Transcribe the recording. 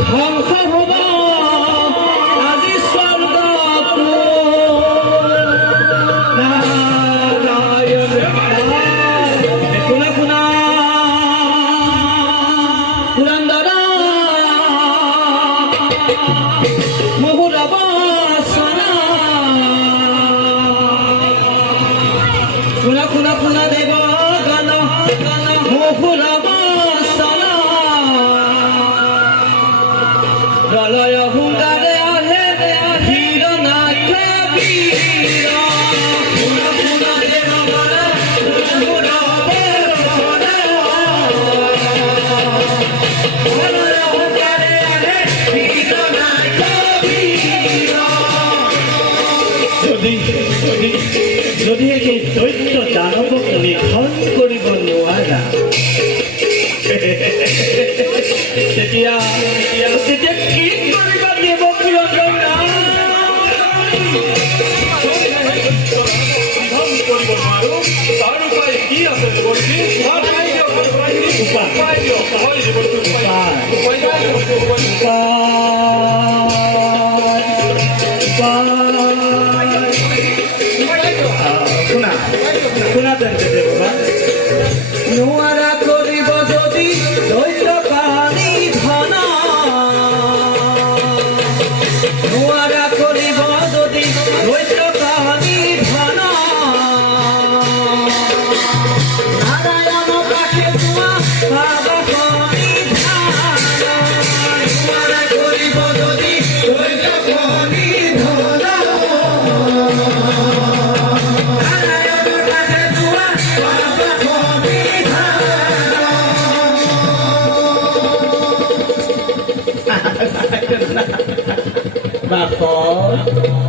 ধ্বংস হব আজি স্বৰ্গত নাৰায়ণ শুনা শুনা পুৰন্দৰ মহুৰব সনা শুনা শুনা শুনা দেৱ গান মহুৰব সনা প্রলয় হুঙ্গারে আহে ধীর নাথ বীর যদি এই দৈত্য দানৱক নিধন কৰিব নোৱাৰা তেতিয়া কি কৰিবা দেৱ প্ৰিয়জনা তাৰ উপায় কি আছে শুনা শুনা তেন্তে দেৱা নোৱাৰা কৰিব যদি দৈত্য পানী ধন নোৱাৰা কৰিব যদি দৈত্য পানী ধন নাৰায়ণ কাষে যোৱা পাব পৰিধান নোৱাৰা কৰিব যদি দৈত্য পানী ধন বাপৰ